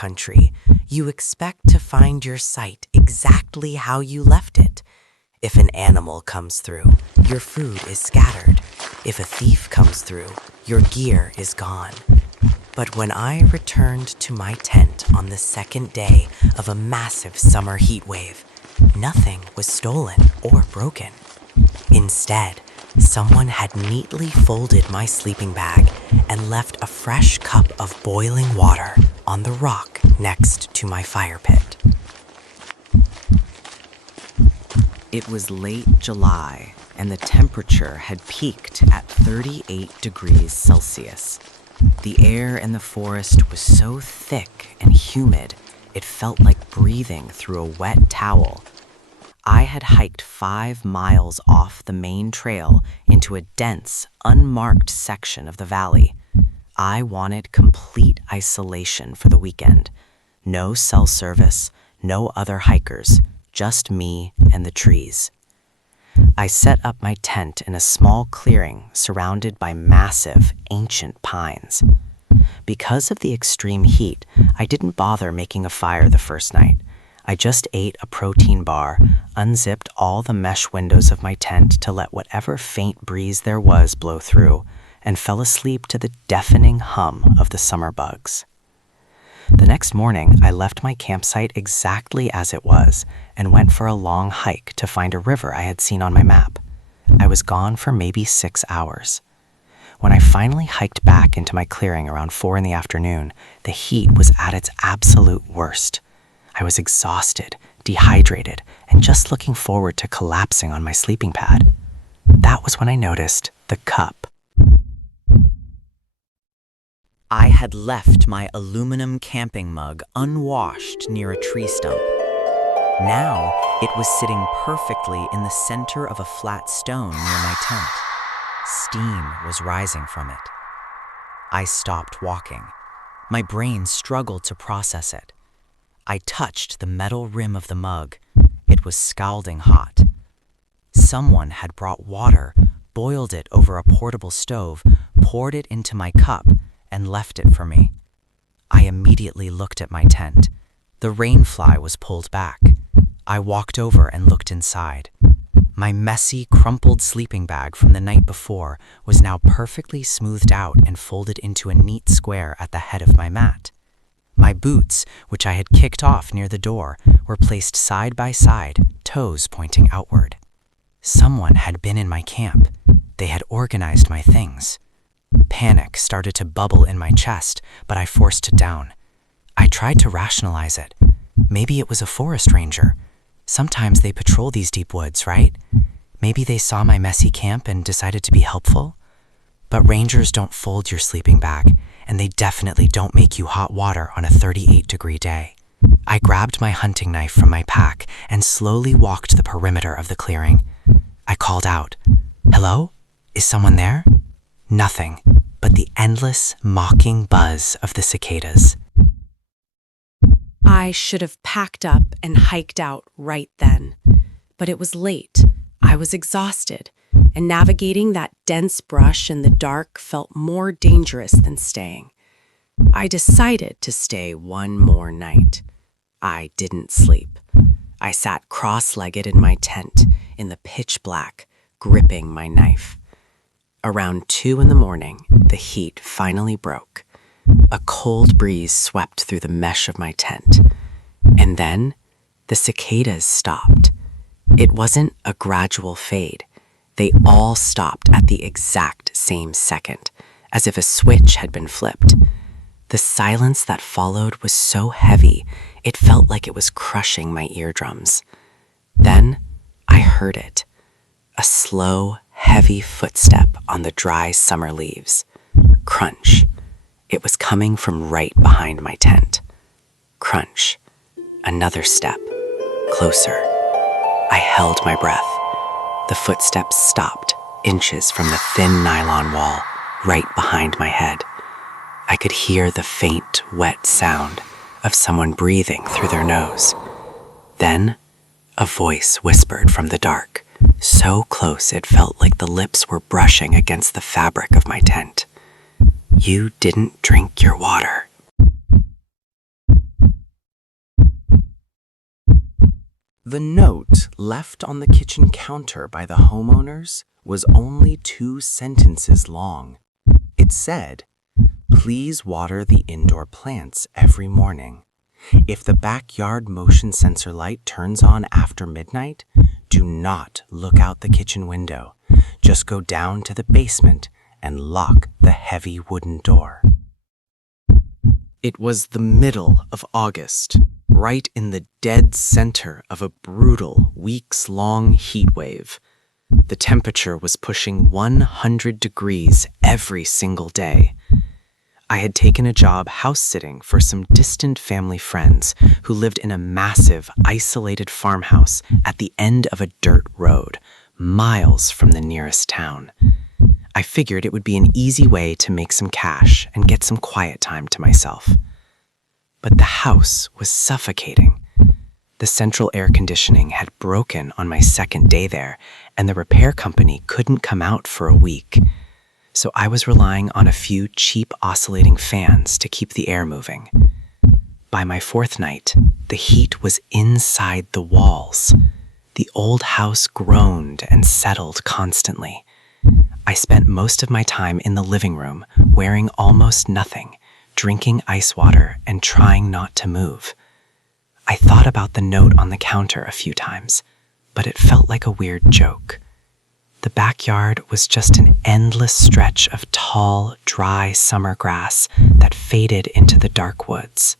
backcountry, you expect to find your site exactly how you left it. If an animal comes through, your food is scattered. If a thief comes through, your gear is gone. But when I returned to my tent on the second day of a massive summer heat wave, nothing was stolen or broken. Instead, someone had neatly folded my sleeping bag and left a fresh cup of boiling water on the rock next to my fire pit. It was late July, and the temperature had peaked at 38 degrees Celsius. The air in the forest was so thick and humid, it felt like breathing through a wet towel. I had hiked 5 miles off the main trail into a dense, unmarked section of the valley. I wanted complete isolation for the weekend. No cell service, no other hikers, just me and the trees. I set up my tent in a small clearing surrounded by massive, ancient pines. Because of the extreme heat, I didn't bother making a fire the first night. I just ate a protein bar, unzipped all the mesh windows of my tent to let whatever faint breeze there was blow through, and fell asleep to the deafening hum of the summer bugs. The next morning, I left my campsite exactly as it was and went for a long hike to find a river I had seen on my map. I was gone for maybe 6 hours. When I finally hiked back into my clearing around 4 in the afternoon, the heat was at its absolute worst. I was exhausted, dehydrated, and just looking forward to collapsing on my sleeping pad. That was when I noticed the cup. I had left my aluminum camping mug unwashed near a tree stump. Now it was sitting perfectly in the center of a flat stone near my tent. Steam was rising from it. I stopped walking. My brain struggled to process it. I touched the metal rim of the mug. It was scalding hot. Someone had brought water, boiled it over a portable stove, poured it into my cup, and left it for me. I immediately looked at my tent. The rain fly was pulled back. I walked over and looked inside. My messy, crumpled sleeping bag from the night before was now perfectly smoothed out and folded into a neat square at the head of my mat. My boots, which I had kicked off near the door, were placed side by side, toes pointing outward. Someone had been in my camp. They had organized my things. Panic started to bubble in my chest, but I forced it down. I tried to rationalize it. Maybe it was a forest ranger. Sometimes they patrol these deep woods, right? Maybe they saw my messy camp and decided to be helpful. But rangers don't fold your sleeping bag, and they definitely don't make you hot water on a 38-degree day. I grabbed my hunting knife from my pack and slowly walked the perimeter of the clearing. I called out, "Hello? Is someone there?" Nothing but the endless, mocking buzz of the cicadas. I should have packed up and hiked out right then. But it was late. I was exhausted, and navigating that dense brush in the dark felt more dangerous than staying. I decided to stay one more night. I didn't sleep. I sat cross-legged in my tent in the pitch black, gripping my knife. Around 2 in the morning, the heat finally broke. A cold breeze swept through the mesh of my tent. And then, the cicadas stopped. It wasn't a gradual fade. They all stopped at the exact same second, as if a switch had been flipped. The silence that followed was so heavy, it felt like it was crushing my eardrums. Then, I heard it. A slow, heavy footstep on the dry summer leaves. Crunch. It was coming from right behind my tent. Crunch. Another step. Closer. I held my breath. The footsteps stopped, inches from the thin nylon wall, right behind my head. I could hear the faint, wet sound of someone breathing through their nose. Then, a voice whispered from the dark, so close it felt like the lips were brushing against the fabric of my tent. "You didn't drink your water." The note left on the kitchen counter by the homeowners was only 2 sentences long. It said, "Please water the indoor plants every morning. If the backyard motion sensor light turns on after midnight, do not look out the kitchen window. Just go down to the basement and lock the heavy wooden door." It was the middle of August, right in the dead center of a brutal, weeks-long heat wave. The temperature was pushing 100 degrees every single day. I had taken a job house-sitting for some distant family friends who lived in a massive, isolated farmhouse at the end of a dirt road, miles from the nearest town. I figured it would be an easy way to make some cash and get some quiet time to myself. But the house was suffocating. The central air conditioning had broken on my second day there, and the repair company couldn't come out for a week. So I was relying on a few cheap oscillating fans to keep the air moving. By my 4th night, the heat was inside the walls. The old house groaned and settled constantly. I spent most of my time in the living room, wearing almost nothing, drinking ice water and trying not to move. I thought about the note on the counter a few times, but it felt like a weird joke. The backyard was just an endless stretch of tall, dry summer grass that faded into the dark woods.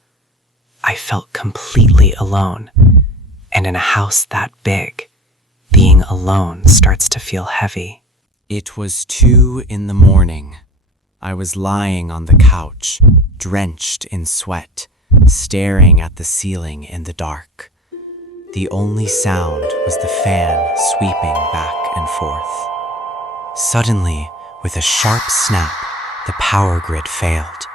I felt completely alone, and in a house that big, being alone starts to feel heavy. It was 2 in the morning. I was lying on the couch, drenched in sweat, staring at the ceiling in the dark. The only sound was the fan sweeping back and forth. Suddenly, with a sharp snap, the power grid failed.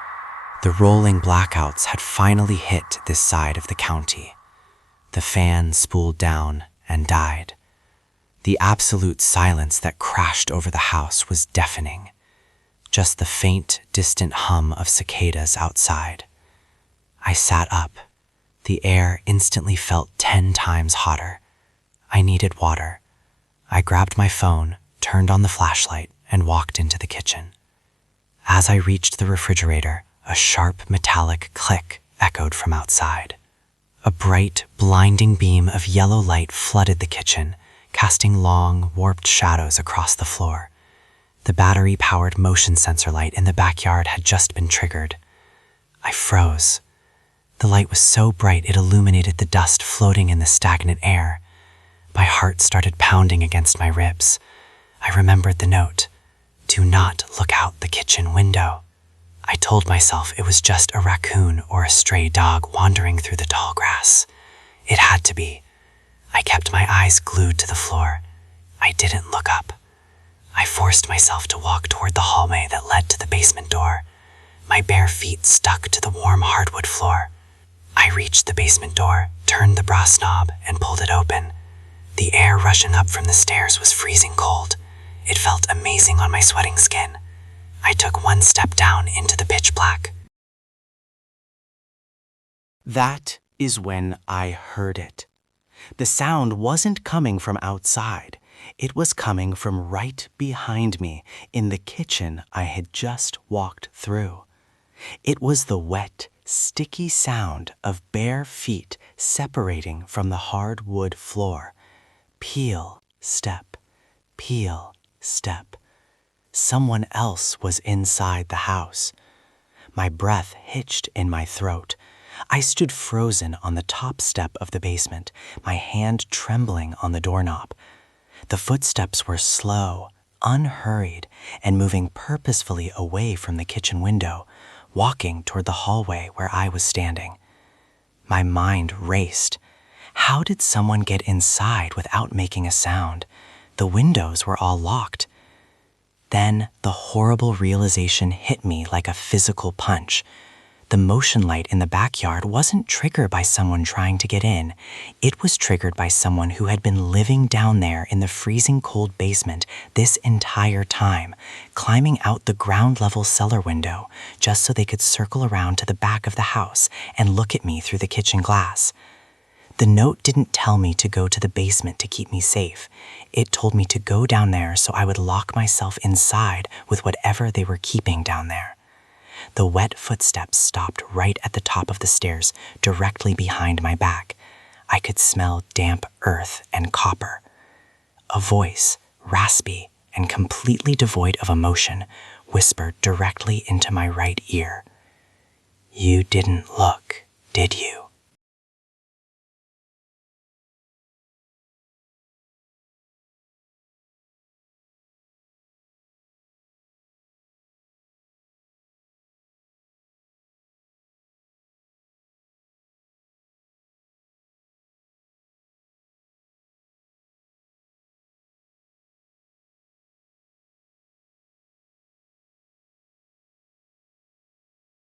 The rolling blackouts had finally hit this side of the county. The fan spooled down and died. The absolute silence that crashed over the house was deafening. Just the faint, distant hum of cicadas outside. I sat up. The air instantly felt 10 times hotter. I needed water. I grabbed my phone, turned on the flashlight, and walked into the kitchen. As I reached the refrigerator, a sharp metallic click echoed from outside. A bright, blinding beam of yellow light flooded the kitchen, casting long, warped shadows across the floor. The battery-powered motion sensor light in the backyard had just been triggered. I froze. The light was so bright it illuminated the dust floating in the stagnant air. My heart started pounding against my ribs. I remembered the note. "Do not look out the kitchen window." I told myself it was just a raccoon or a stray dog wandering through the tall grass. It had to be. I kept my eyes glued to the floor. I didn't look up. I forced myself to walk toward the hallway that led to the basement door. My bare feet stuck to the warm hardwood floor. I reached the basement door, turned the brass knob, and pulled it open. The air rushing up from the stairs was freezing cold. It felt amazing on my sweating skin. I took one step down into the pitch black. That is when I heard it. The sound wasn't coming from outside. It was coming from right behind me in the kitchen I had just walked through. It was the wet, sticky sound of bare feet separating from the hardwood floor. Peel, step, peel, step. Someone else was inside the house. My breath hitched in my throat. I stood frozen on the top step of the basement, my hand trembling on the doorknob. The footsteps were slow, unhurried, and moving purposefully away from the kitchen window, walking toward the hallway where I was standing. My mind raced. How did someone get inside without making a sound? The windows were all locked. Then the horrible realization hit me like a physical punch. The motion light in the backyard wasn't triggered by someone trying to get in. It was triggered by someone who had been living down there in the freezing cold basement this entire time, climbing out the ground level cellar window just so they could circle around to the back of the house and look at me through the kitchen glass. The note didn't tell me to go to the basement to keep me safe. It told me to go down there so I would lock myself inside with whatever they were keeping down there. The wet footsteps stopped right at the top of the stairs, directly behind my back. I could smell damp earth and copper. A voice, raspy and completely devoid of emotion, whispered directly into my right ear. "You didn't look, did you?"